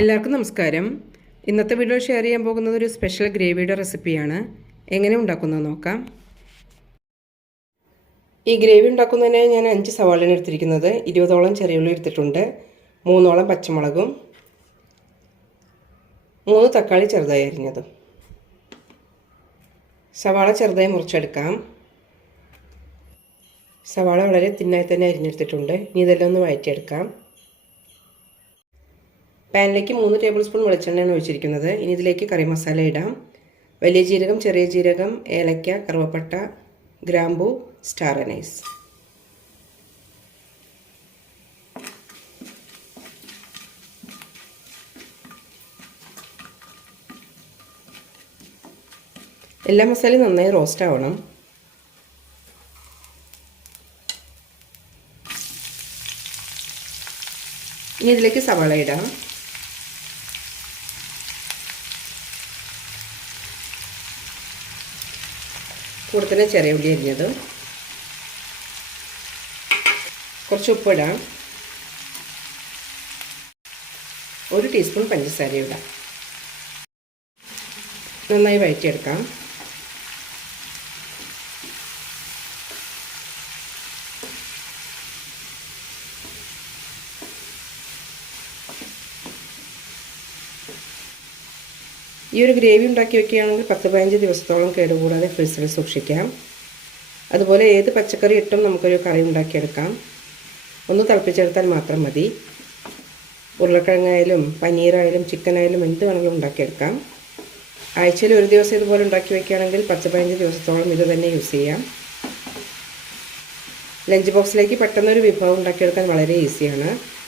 എല്ലാവർക്കും നമസ്കാരം. ഇന്നത്തെ വീഡിയോ ഷെയർ ചെയ്യാൻ പോകുന്നത് ഒരു സ്പെഷ്യൽ ഗ്രേവിയുടെ റെസിപ്പിയാണ്. എങ്ങനെ ഉണ്ടാക്കുന്നത് നോക്കാം. ഈ ഗ്രേവി ഉണ്ടാക്കുന്നതിന് ഞാൻ അഞ്ച് സവാളയാണ് എടുത്തിരിക്കുന്നത്. ഇരുപതോളം ചെറിയുള്ളി എടുത്തിട്ടുണ്ട്. മൂന്നോളം പച്ചമുളകും. മൂന്ന് തക്കാളി ചെറുതായി അരിഞ്ഞതും. സവാള ചെറുതായി മുറിച്ചെടുക്കാം. സവാള വളരെ തിന്നായി തന്നെ അരിഞ്ഞെടുത്തിട്ടുണ്ട്. ഇനി ഇതെല്ലാം ഒന്ന് വഴറ്റിയെടുക്കാം. പാനിലേക്ക് മൂന്ന് ടേബിൾ സ്പൂൺ വെളിച്ചെണ്ണയാണ് ഒഴിച്ചിരിക്കുന്നത്. ഇനി ഇതിലേക്ക് കറി മസാല ഇടാം. വലിയ ജീരകം ചെറിയ ജീരകം ഏലക്ക കറുവപ്പട്ട ഗ്രാമ്പു സ്റ്റാർ അനൈസ് എല്ലാ മസാലയും നന്നായി റോസ്റ്റ് ആവണം. ഇനി ഇതിലേക്ക് സവാള ഇടാം. കൂടെ ചെറിയ ഉള്ളി അരിഞ്ഞത്. കുറച്ച് ഉപ്പിടാം. ഒരു ടീസ്പൂൺ പഞ്ചസാര ഇടാം. നന്നായി വഴറ്റിയെടുക്കാം. ഈ ഒരു ഗ്രേവി ഉണ്ടാക്കി വെക്കുകയാണെങ്കിൽ പത്ത് പതിനഞ്ച് ദിവസത്തോളം കേടുകൂടാതെ ഫ്രിഡ്ജിൽ സൂക്ഷിക്കാം. അതുപോലെ ഏത് പച്ചക്കറി ഇട്ടും നമുക്കൊരു കറി ഉണ്ടാക്കിയെടുക്കാം. ഒന്ന് തിളപ്പിച്ചെടുത്താൽ മാത്രം മതി. ഉരുളക്കിഴങ്ങായാലും പനീറായാലും ചിക്കനായാലും എന്ത് വേണമെങ്കിലും ഉണ്ടാക്കിയെടുക്കാം. ആഴ്ചയിൽ ഒരു ദിവസം ഇതുപോലെ ഉണ്ടാക്കി വെക്കുകയാണെങ്കിൽ പത്ത് പതിനഞ്ച് ദിവസത്തോളം ഇത് തന്നെ യൂസ് ചെയ്യാം. ലഞ്ച് ബോക്സിലേക്ക് പെട്ടെന്നൊരു വിഭവം ഉണ്ടാക്കിയെടുക്കാൻ വളരെ ഈസിയാണ്.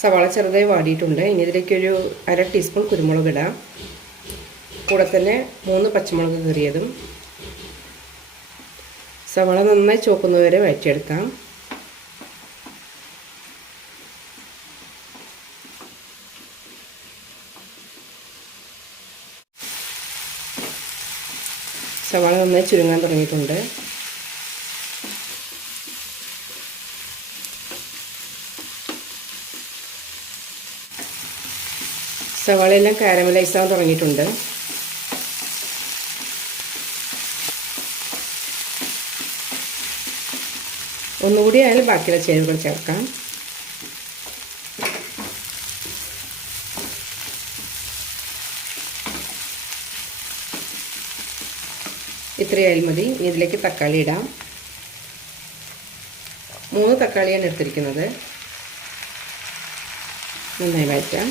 സവാള ചെറുതായി വാടിയിട്ടുണ്ട്. ഇനി ഇതിലേക്ക് ഒരു അര ടീസ്പൂൺ കുരുമുളക് ഇടാം. കൂടെ തന്നെ മൂന്ന് പച്ചമുളക് കീറിയതും സവാള നന്നായി ചോക്കുന്നവരെ വഴറ്റിയെടുക്കാം. സവാള നന്നായി ചുരുങ്ങാൻ തുടങ്ങിയിട്ടുണ്ട്. സവാളയെല്ലാം കാരമലൈസ് ആവാൻ തുടങ്ങിയിട്ടുണ്ട്. ഒന്നുകൂടി അതിൽ ബാക്കിയുള്ള ചേരുവകൾ ചേർക്കാം. ഇത്രയായാലും മതി. ഇനി ഇതിലേക്ക് തക്കാളി ഇടാം. മൂന്ന് തക്കാളിയാണ് എടുത്തിരിക്കുന്നത്. നന്നായി വഴറ്റാം.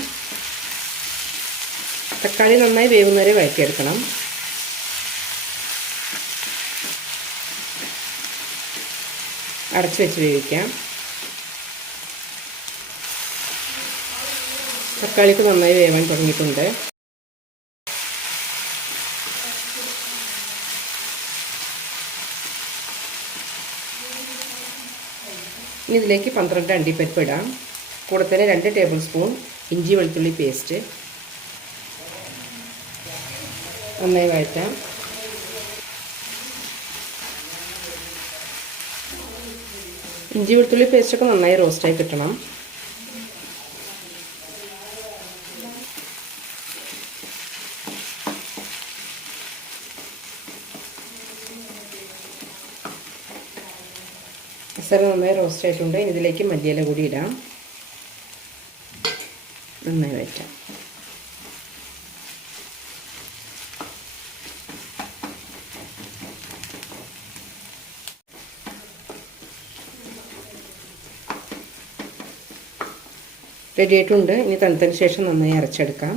തക്കാളി നന്നായി വേവുന്നവരെ വഴറ്റിയെടുക്കണം. അടച്ചു വെച്ച് വേവിക്കാം. തക്കാളിക്ക് നന്നായി വേവാൻ തുടങ്ങിയിട്ടുണ്ട്. ഇനി ഇതിലേക്ക് പന്ത്രണ്ട് അണ്ടിപ്പരിപ്പ് ഇടാം. കൂടെ തന്നെ രണ്ട് ടേബിൾ സ്പൂൺ ഇഞ്ചി വെളുത്തുള്ളി പേസ്റ്റ്. നന്നായി വഴറ്റാം ഇഞ്ചി വെളുത്തുള്ളി പേസ്റ്റൊക്കെ നന്നായി റോസ്റ്റായി കിട്ടണം. മസാല നന്നായി റോസ്റ്റ് ആയിട്ടുണ്ട്. ഇതിലേക്ക് മല്ലിയില കൂടി ഇടാം. നന്നായി വഴറ്റാം. റെഡി ആയിട്ടുണ്ട്. ഇനി തണുത്തതിന് ശേഷം നന്നായി അരച്ചെടുക്കാം.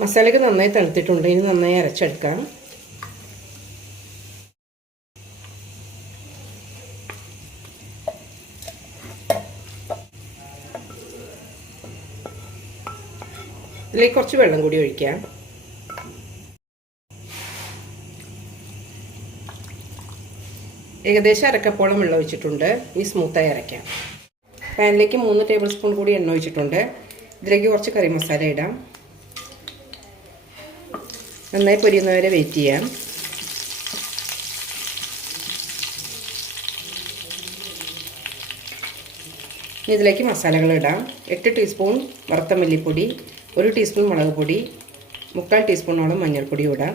മസാലയ്ക്ക് നന്നായി തണുത്തിട്ടുണ്ട്. ഇനി നന്നായി അരച്ചെടുക്കാം. ഇതിലേക്ക് കുറച്ച് വെള്ളം കൂടി ഒഴിക്കാം. ഏകദേശം അരക്കപ്പോളം വെള്ളം ഒഴിച്ചിട്ടുണ്ട്. ഈ സ്മൂത്തായി അരയ്ക്കാം. പാനിലേക്ക് മൂന്ന് ടേബിൾ സ്പൂൺ കൂടി എണ്ണ ഒഴിച്ചിട്ടുണ്ട്. ഇതിലേക്ക് കുറച്ച് കറി മസാല ഇടാം. നന്നായി പൊരിയുന്നവരെ വെയിറ്റ് ചെയ്യാം. ഇതിലേക്ക് മസാലകൾ ഇടാം. എട്ട് ടീസ്പൂൺ വറുത്ത മല്ലിപ്പൊടി ഒരു ടീസ്പൂൺ മുളക് പൊടി മുക്കാൽ ടീസ്പൂണോളം മഞ്ഞൾപ്പൊടി ഇടാം.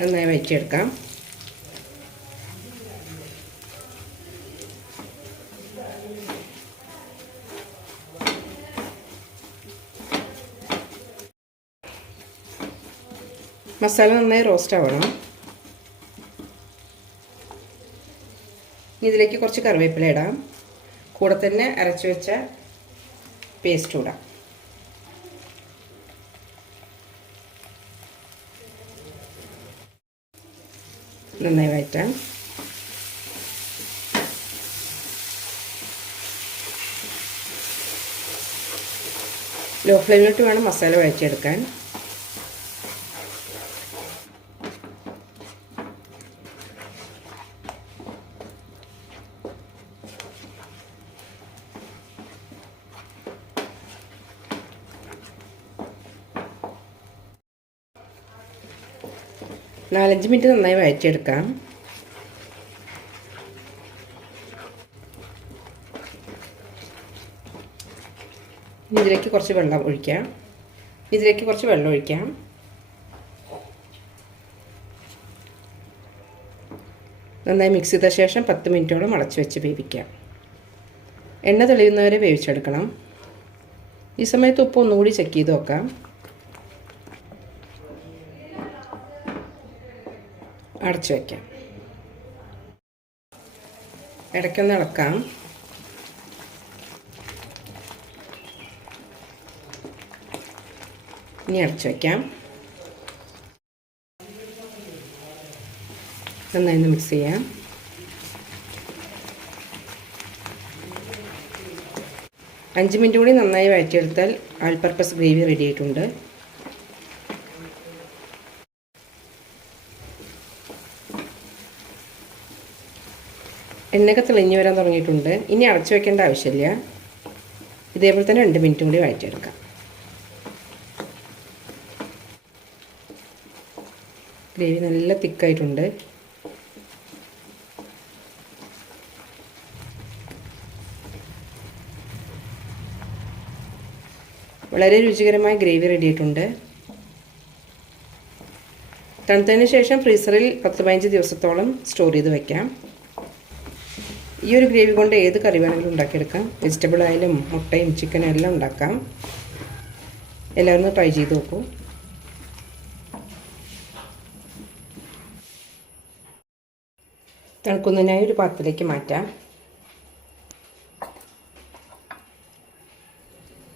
നന്നായി വെച്ചെടുക്കാം മസാല നന്നായി റോസ്റ്റ് ആവണം. ഇതിലേക്ക് കുറച്ച് കറിവേപ്പില ഇടാം. കൂടെ തന്നെ അരച്ചു വെച്ച പേസ്റ്റ് ഇടാം. നന്നായി വഴറ്റാം ലോ ഫ്ലെയിമിലിട്ട് വേണം മസാല വഴറ്റിയെടുക്കാൻ. നാലഞ്ച് മിനിറ്റ് നന്നായി വഴറ്റിയെടുക്കാം. ഇതിലേക്ക് കുറച്ച് വെള്ളം ഒഴിക്കാം. ഇതിലേക്ക് കുറച്ച് വെള്ളം ഒഴിക്കാം. നന്നായി മിക്സ് ചെയ്ത ശേഷം പത്ത് മിനിറ്റോളം അടച്ചു വെച്ച് വേവിക്കാം. എണ്ണ തെളിയുന്നവരെ വേവിച്ചെടുക്കണം. ഈ സമയത്ത് ഉപ്പ് ഒന്നുകൂടി ചെക്ക് ചെയ്ത് നോക്കാം അടച്ചു വയ്ക്കാം ഇടയ്ക്കൊന്ന് ഇളക്കാം. ഇനി അടച്ചു വയ്ക്കാം നന്നായി ഒന്ന് മിക്സ് ചെയ്യാം. അഞ്ച് മിനിറ്റ് കൂടി നന്നായി വഴറ്റിയെടുത്താൽ ആൾ പർപ്പസ് ഗ്രേവി റെഡി ആയിട്ടുണ്ട്. എണ്ണയൊക്കെ തെളിഞ്ഞു വരാൻ തുടങ്ങിയിട്ടുണ്ട്. ഇനി അടച്ചു വെക്കേണ്ട ആവശ്യമില്ല. ഇതേപോലെ തന്നെ രണ്ട് മിനിറ്റും കൂടി വഴറ്റിയെടുക്കാം. ഗ്രേവി നല്ല തിക്കായിട്ടുണ്ട്. വളരെ രുചികരമായ ഗ്രേവി റെഡി ആയിട്ടുണ്ട് തണുത്തതിന് ശേഷം ഫ്രീസറിൽ പത്ത് പതിനഞ്ച് ദിവസത്തോളം സ്റ്റോർ ചെയ്ത് വയ്ക്കാം ഈ ഒരു ഗ്രേവി കൊണ്ട് ഏത് കറി വേണമെങ്കിലും ഉണ്ടാക്കിയെടുക്കാം. വെജിറ്റബിൾ ആയാലും മുട്ടയും ചിക്കനും എല്ലാം ഉണ്ടാക്കാം. എല്ലാവരും ട്രൈ ചെയ്ത് നോക്കൂ. തണുക്കുന്നതിനായി ഒരു പാത്രത്തിലേക്ക് മാറ്റാം.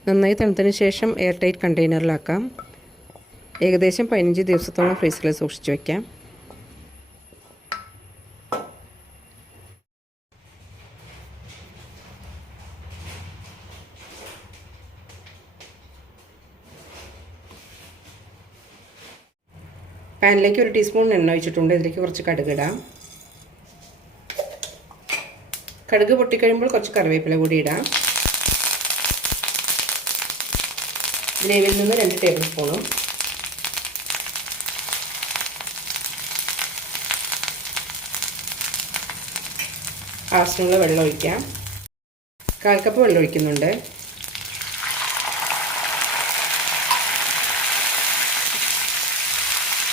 നന്നായി തണുത്തതിന് ശേഷം എയർ ടൈറ്റ് കണ്ടെയ്നറിലാക്കാം ഏകദേശം പതിനഞ്ച് ദിവസത്തോളം ഫ്രീസറിൽ സൂക്ഷിച്ചു വയ്ക്കാം പാനിലേക്ക് ഒരു ടീസ്പൂൺ എണ്ണ ഒഴിച്ചിട്ടുണ്ട്. ഇതിലേക്ക് കുറച്ച് കടുക് ഇടാം. കടുക് പൊട്ടിക്കഴിയുമ്പോൾ കുറച്ച് കറിവേപ്പില കൂടി ഇടാം. ഗ്രേവിയിൽ നിന്ന് രണ്ട് ടേബിൾ സ്പൂണും. ആവശ്യമുള്ള വെള്ളം ഒഴിക്കാം. കാൽ കപ്പ് വെള്ളം ഒഴിക്കുന്നുണ്ട്.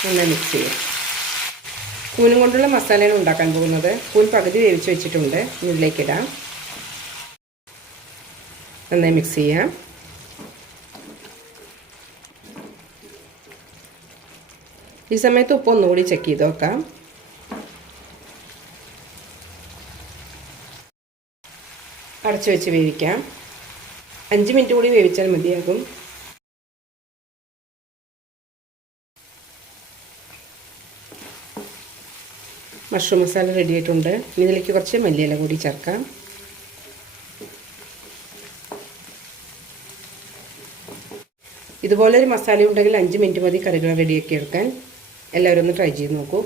നന്നായി മിക്സ് ചെയ്യാം. കൂനും കൊണ്ടുള്ള മസാലയാണ് ഉണ്ടാക്കാൻ പോകുന്നത്. കൂൻ പകുതി വേവിച്ച് വെച്ചിട്ടുണ്ട്. ഇതിലേക്ക് ഇടാം. നന്നായി മിക്സ് ചെയ്യാം. ഈ സമയത്ത് ഉപ്പ് ഒന്നുകൂടി ചെക്ക് ചെയ്ത് നോക്കാം. അടച്ചു വെച്ച് വേവിക്കാം. അഞ്ച് മിനിറ്റ് കൂടി വേവിച്ചാൽ മതിയാകും. മഷ്റൂം മസാല റെഡി ആയിട്ടുണ്ട്. ഇനി ഇതിലേക്ക് കുറച്ച് മല്ലിയില കൂടി ചേർക്കാം. ഇതുപോലെ ഒരു മസാല ഉണ്ടെങ്കിൽ അഞ്ച് മിനിറ്റ് മതി കറികൾ റെഡിയാക്കി എടുക്കാൻ. എല്ലാവരും ഒന്ന് ട്രൈ ചെയ്ത് നോക്കൂ.